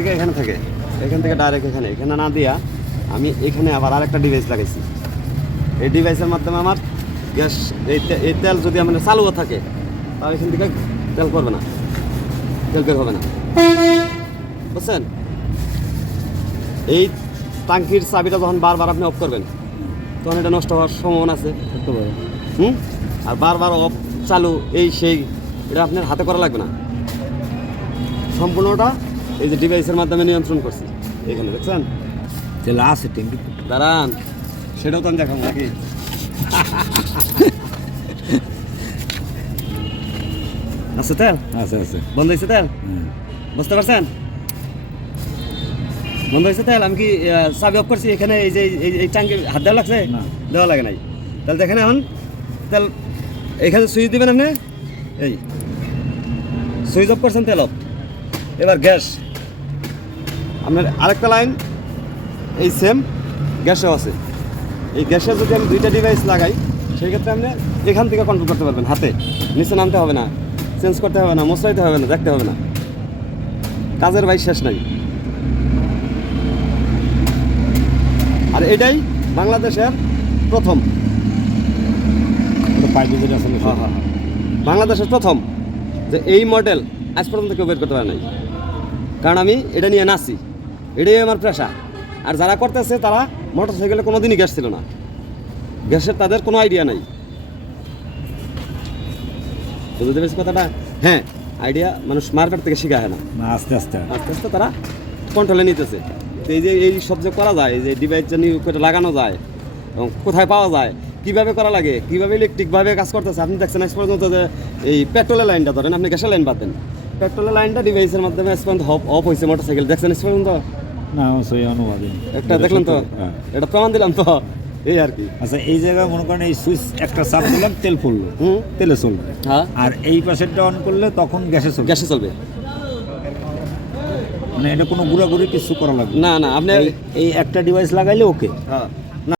থেকে এখান থেকে ডাইরেক্ট এখানে না দিয়া আমি এখানে আবার আরেকটা ডিভাইস লাগাইছি। এই ডিভাইসের মাধ্যমে আমার গ্যাস এই তেল যদি আমার চালুও থাকে তাহলে এখান থেকে তেল করবে না, তেল বের হবে না, বুঝছেন? এই ট্যাঙ্কির চাবিটা যখন বারবার আপনি অফ করবেন তখন এটা নষ্ট হওয়ার সম্ভাবনা আছে। আর বারবার অফ চালু এই সেই এটা আপনার হাতে করা লাগবে না, সম্পূর্ণটা এই যে ডিভাইসের মাধ্যমে নিয়ন্ত্রণ করছি। এখানে দেখছেন তেল আছে ট্যাঙ্কি, দাঁড়ান সেটাও তো আমি দেখাবো নাকি। আছে তেল, আছে বন্ধ হয়েছে তেল, বুঝতে পারছেন? বন্ধ হয়েছে তেল। আমি কি চাবি অফ করছি এখানে এই যে এই ট্যাঙ্কি হাত দেওয়া লাগছে? না, দেওয়া লাগে নাই। তাহলে দেখেন এখন তেল এখানে সুইচ দিবেন আপনি, এই সুইচ অফ করছেন, তেল অফ। এবার গ্যাস আপনার আরেকটা লাইন এই সেম গ্যাসেও আছে। এই গ্যাসে যদি আমি দুইটা ডিভাইস লাগাই সেই ক্ষেত্রে আপনি এখান থেকে কন্ট্রোল করতে পারবেন, হাতে নিচে নামতে হবে না, চেঞ্জ করতে হবে না, মশলাইতে হবে না, দেখতে হবে না, কাজের ভাই শেষ নাই। আর এটাই বাংলাদেশের প্রথম, বাংলাদেশের প্রথম যে এই মডেল আজ পর্যন্ত কেউ বের করতে পারে নাই। কারণ আমি এটা নিয়ে নাচি, এটাই আমার পেশা। আর যারা করতেছে তারা মোটর সাইকেলে কোনো দিনই গ্যাস ছিল না, গ্যাসের তাদের কোনো আইডিয়া নাই। বুঝতে পেরেছি কথাটা? হ্যাঁ, আইডিয়া মানুষ মার্কেট থেকে শেখা হয় না, আস্তে আস্তে তারা কন্ট্রোলে নিতেছে। তো এই যে এই সব যে করা যায়, এই যে ডিভাইস লাগানো যায় এবং কোথায় পাওয়া যায়, কীভাবে করা লাগে, কীভাবে ইলেকট্রিকভাবে কাজ করতেছে। আপনি দেখছেন আজ পর্যন্ত যে এই পেট্রোলের লাইনটা ধরেন, আপনি গ্যাসের লাইন বাদ দেন, পেট্রোলের লাইনটা ডিভাইসের মাধ্যমে আজ পর্যন্ত অফ হয়েছে মোটর সাইকেল, দেখছেন আজ পর্যন্ত? না, সেই অনুবাদ একটা দেখলেন তো, এটা প্রমাণ দিলাম তো, এই আর কি। আচ্ছা, এই জায়গায় মনে করেন এই সুইচ একটা চাপ দিলাম, তেল পড়লো, তেলে চলবে। হ্যাঁ, আর এই পাশেরটা অন করলে তখন গ্যাসে চলবে। মানে এটা কোনো ঘোরাঘুরি কিছু করা লাগবে না, আপনি এই একটা ডিভাইস লাগাইলে ওকে। হ্যাঁ,